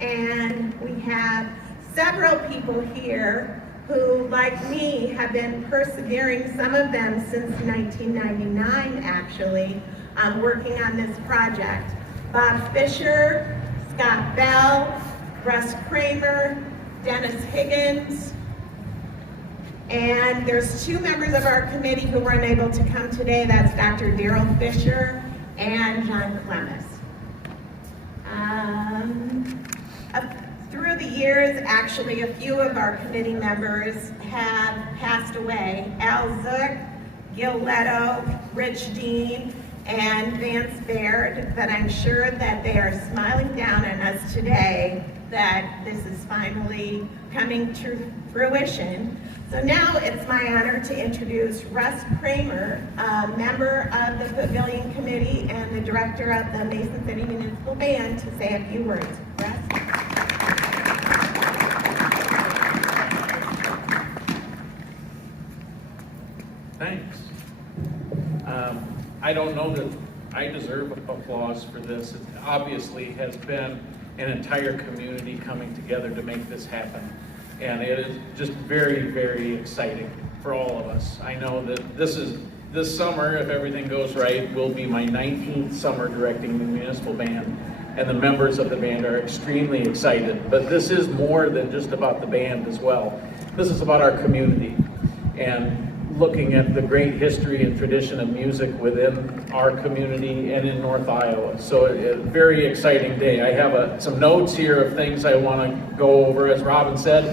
And we have several people here who, like me, have been persevering, some of them since 1999 actually, working on this project. Bob Fisher, Scott Bell, Russ Kramer, Dennis Higgins, and there's two members of our committee who were unable to come today. That's Dr. Daryl Fisher and John Clemens. Through the years, actually, a few of our committee members have passed away. Al Zook, Gil Leto, Rich Dean, and Vance Baird, but I'm sure that they are smiling down on us today that this is finally coming to fruition. So now it's my honor to introduce Russ Kramer, a member of the Pavilion Committee and the director of the Mason City Municipal Band, to say a few words. Russ? Thanks. I don't know that I deserve applause for this. It obviously has been an entire community coming together to make this happen. And it is just very, very exciting for all of us. I know that this summer, if everything goes right, will be my 19th summer directing the municipal band. And the members of the band are extremely excited. But this is more than just about the band as well. This is about our community and looking at the great history and tradition of music within our community and in North Iowa. So a very exciting day. I have some notes here of things I want to go over. As Robin said,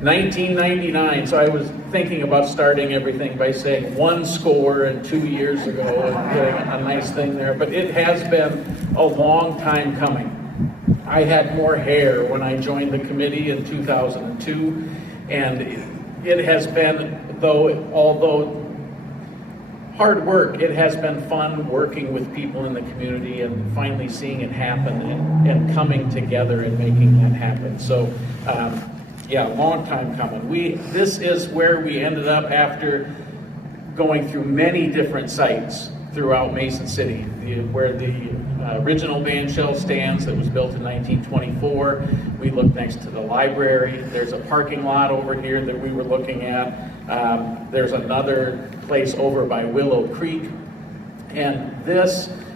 1999, so I was thinking about starting everything by saying 2 years ago and getting a nice thing there, but it has been a long time coming. I had more hair when I joined the committee in 2002, and it has been, although hard work, it has been fun working with people in the community and finally seeing it happen and coming together and making that happen. So, yeah, long time coming. This is where we ended up after going through many different sites throughout Mason City, where the original band shell stands that was built in 1924. We looked next to the library. There's a parking lot over here that we were looking at. There's another place over by Willow Creek. And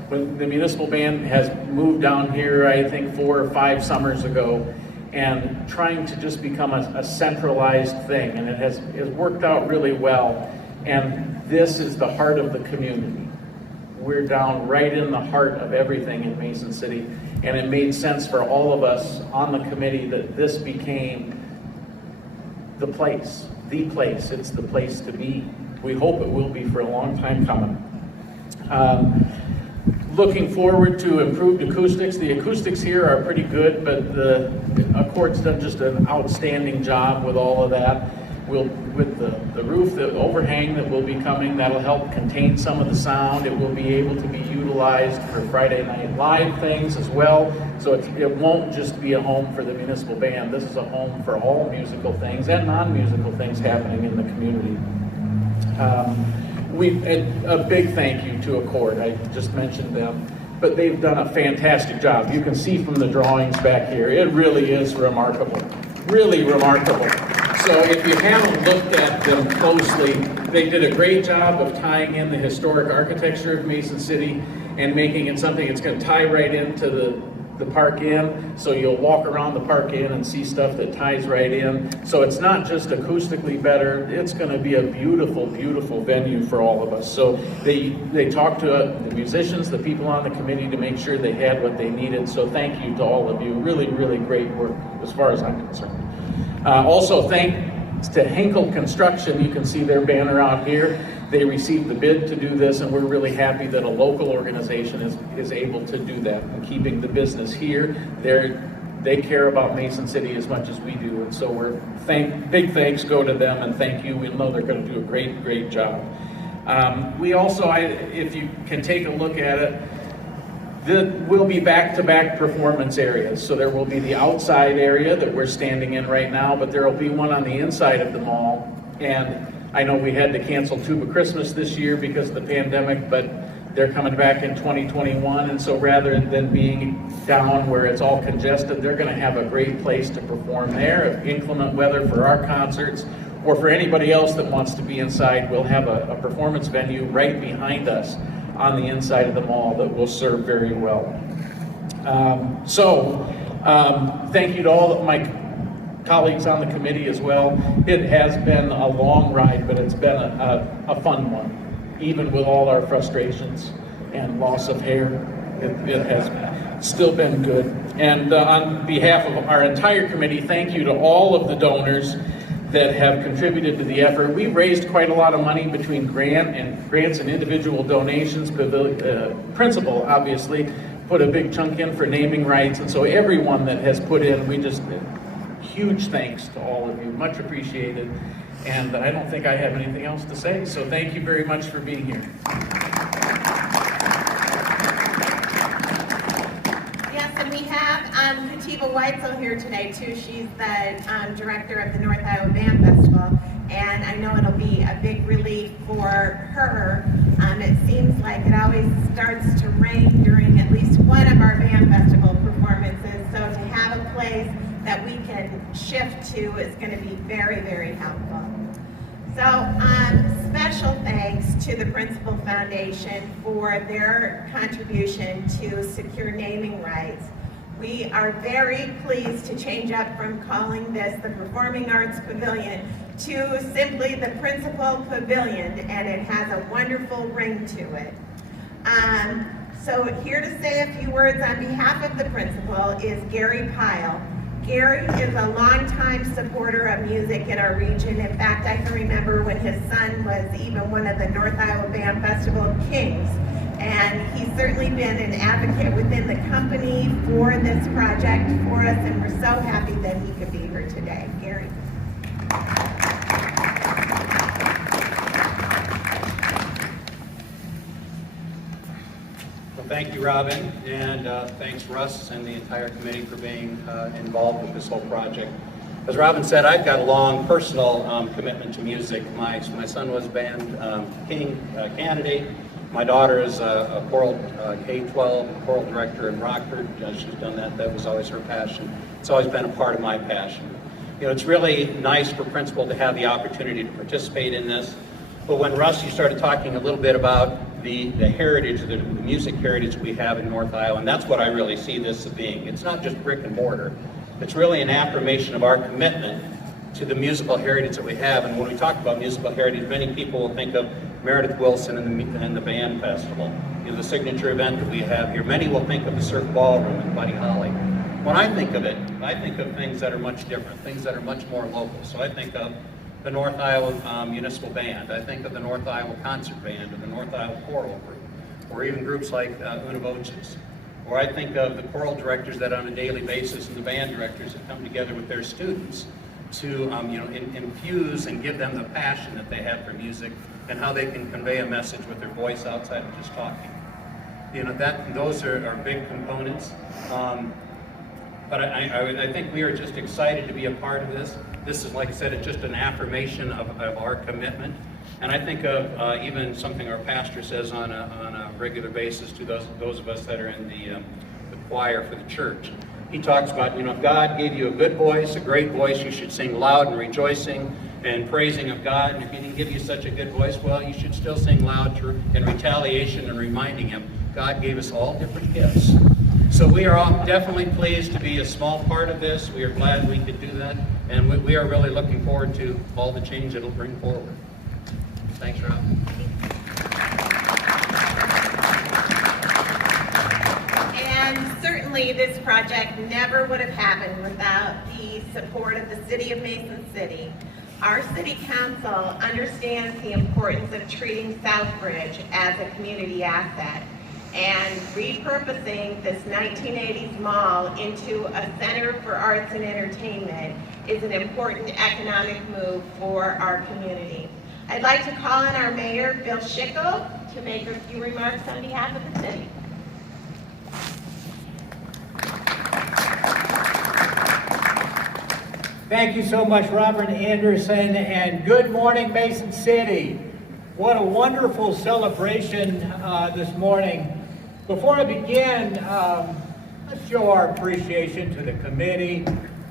when the municipal band has moved down here, I think 4 or 5 summers ago, and trying to just become a centralized thing. And it has worked out really well. And this is the heart of the community. We're down right in the heart of everything in Mason City, and it made sense for all of us on the committee that this became the place. It's the place to be. We hope it will be for a long time coming. Looking forward to improved acoustics. The acoustics here are pretty good, but the Accord's done just an outstanding job with all of that. With the roof, the overhang that will be coming, that'll help contain some of the sound. It will be able to be utilized for Friday Night Live things as well. So it won't just be a home for the municipal band. This is a home for all musical things and non-musical things happening in the community. A big thank you to Accord. I just mentioned them, but they've done a fantastic job. You can see from the drawings back here, it really is remarkable. Really remarkable. So if you haven't looked at them closely, they did a great job of tying in the historic architecture of Mason City and making it something that's going to tie right into the Park Inn. So you'll walk around the Park Inn and see stuff that ties right in. So it's not just acoustically better, it's going to be a beautiful, beautiful venue for all of us. So they talked to the musicians, the people on the committee, to make sure they had what they needed. So thank you to all of you. Really, really great work as far as I'm concerned. Also, thanks to Hinkle Construction. You can see their banner out here. They received the bid to do this, and we're really happy that a local organization is able to do that and keeping the business here. They care about Mason City as much as we do, and so big thanks go to them, and thank you. We know they're going to do a great, great job. We also, if you can take a look at it, will be back-to-back performance areas. So there will be the outside area that we're standing in right now, but there will be one on the inside of the mall. And I know we had to cancel Tuba Christmas this year because of the pandemic, but They're coming back in 2021, and so rather than being down where it's all congested, they're going to have a great place to perform there. If inclement weather for our concerts, or for anybody else that wants to be inside, we'll have a performance venue right behind us on the inside of the mall that will serve very well. Thank you to all of my colleagues on the committee as well. It has been a long ride, but it's been a fun one, even with all our frustrations and loss of hair. It has still been good. And on behalf of our entire committee, thank you to all of the donors that have contributed to the effort. We've raised quite a lot of money between grants and individual donations. Principal, obviously, put a big chunk in for naming rights, and so everyone that has put in, huge thanks to all of you, much appreciated. And I don't think I have anything else to say, so thank you very much for being here. Yes, and we have Kativa Weitzel here today too. She's the director of the North Iowa Band Festival, and I know it'll be a big relief for her. It seems like it always starts to rain during at least one of our band festival performances, so to have a place that we can shift to is going to be very, very helpful. So special thanks to the Principal Foundation for their contribution to secure naming rights. We are very pleased to change up from calling this the Performing Arts Pavilion to simply the Principal Pavilion, and it has a wonderful ring to it. So here to say a few words on behalf of the principal is Gary Pyle. Gary is a longtime supporter of music in our region. In fact, I can remember when his son was even one of the North Iowa Band Festival Kings. And he's certainly been an advocate within the company for this project for us, and we're so happy that he could be here today. Gary. Thank you, Robin, and thanks Russ and the entire committee for being involved with this whole project. As Robin said, I've got a long personal commitment to music. My son was band king candidate. My daughter is a choral K-12 choral director in Rockford. She's done that. That was always her passion. It's always been a part of my passion. You know, it's really nice for principal to have the opportunity to participate in this. But when Russ, you started talking a little bit about the heritage, the music heritage we have in North Iowa, and that's what I really see this as being. It's not just brick and mortar. It's really an affirmation of our commitment to the musical heritage that we have. And when we talk about musical heritage, many people will think of Meredith Wilson and the Band Festival, you know, the signature event that we have here. Many will think of the Surf Ballroom and Buddy Holly. When I think of it, I think of things that are much different, things that are much more local. So I think of the North Iowa Municipal Band. I think of the North Iowa Concert Band, or the North Iowa Choral Group, or even groups like Una Voces. Or I think of the choral directors that on a daily basis, and the band directors that come together with their students to infuse and give them the passion that they have for music, and how they can convey a message with their voice outside of just talking. You know, those are big components. But I think we are just excited to be a part of this. This is, like I said, it's just an affirmation of our commitment. And I think of even something our pastor says on a regular basis to those of us that are in the choir for the church. He talks about, you know, if God gave you a good voice, a great voice, you should sing loud and rejoicing and praising of God. And if He didn't give you such a good voice, well, you should still sing loud in retaliation and reminding Him God gave us all different gifts. So we are all definitely pleased to be a small part of this. We are glad we could do that. And we are really looking forward to all the change it'll bring forward. Thanks, Rob. And certainly this project never would have happened without the support of the City of Mason City. Our City Council understands the importance of treating Southbridge as a community asset, and repurposing this 1980s mall into a center for arts and entertainment is an important economic move for our community. I'd like to call on our mayor, Bill Schickel, to make a few remarks on behalf of the city. Thank you so much, Robert Anderson, and good morning, Mason City. What a wonderful celebration this morning. Before I begin, let's show our appreciation to the committee,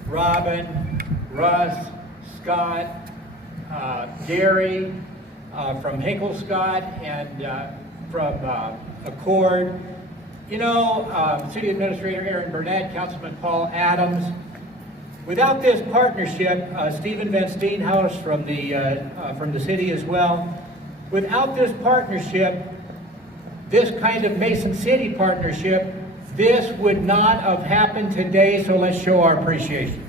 Robin, Russ, Scott, Gary from Hinkle Scott, and from Accord. You know, City Administrator Aaron Burnett, Councilman Paul Adams. Without this partnership, Stephen Van Steenhouse from the city as well. Without this partnership, this kind of Mason City partnership, this would not have happened today, so let's show our appreciation.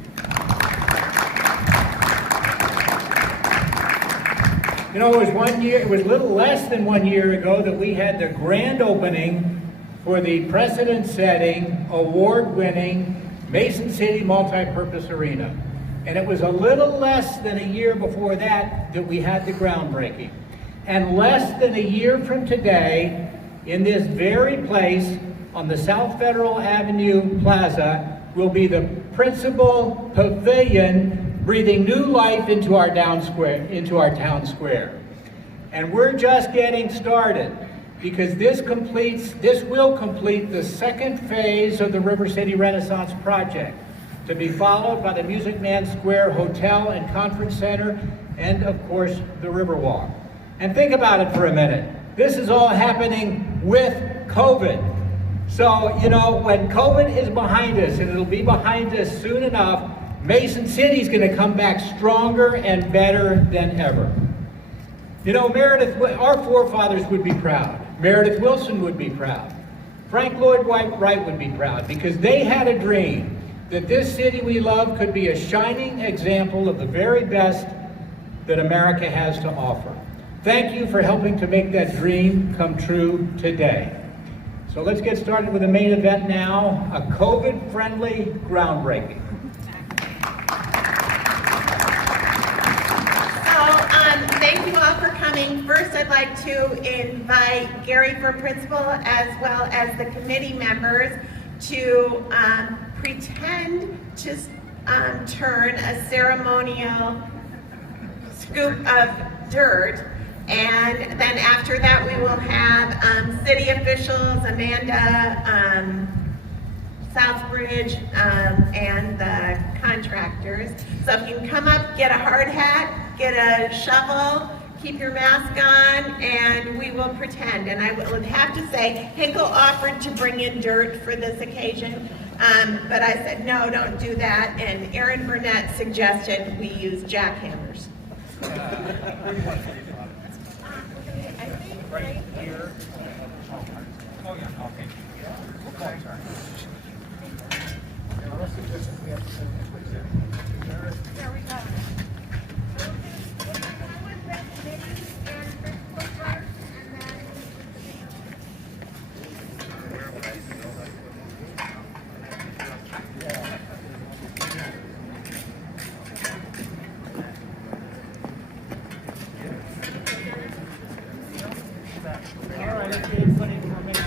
You know, it was a little less than 1 year ago that we had the grand opening for the precedent-setting, award-winning Mason City Multipurpose Arena. And it was a little less than a year before that we had the groundbreaking. And less than a year from today, in this very place on the South Federal Avenue Plaza, will be the principal pavilion breathing new life into our town square. And we're just getting started, because this will complete the second phase of the River City Renaissance project, to be followed by the Music Man Square Hotel and Conference Center, and of course, the Riverwalk. And think about it for a minute. This is all happening with COVID. So, you know, when COVID is behind us, and it'll be behind us soon enough, Mason City's gonna come back stronger and better than ever. You know, our forefathers would be proud. Meredith Wilson would be proud. Frank Lloyd Wright would be proud, because they had a dream that this city we love could be a shining example of the very best that America has to offer. Thank you for helping to make that dream come true today. So let's get started with the main event now, a COVID-friendly groundbreaking. Thank you all for coming. First, I'd like to invite Gary for principal, as well as the committee members, to pretend to turn a ceremonial scoop of dirt. And then after that, we will have city officials, Amanda, Southbridge, and the contractors. So if you can come up, get a hard hat, get a shovel, keep your mask on, and we will pretend. And I would have to say, Hinkle offered to bring in dirt for this occasion, but I said, no, don't do that. And Aaron Burnett suggested we use jackhammers. Right here. Oh, yeah, okay. There we go. All right, let's get everybody for a minute.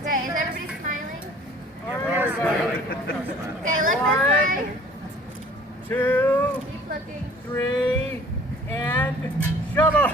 Okay, is everybody smiling? Okay, look this way. 2, Keep looking. 3, and shovel!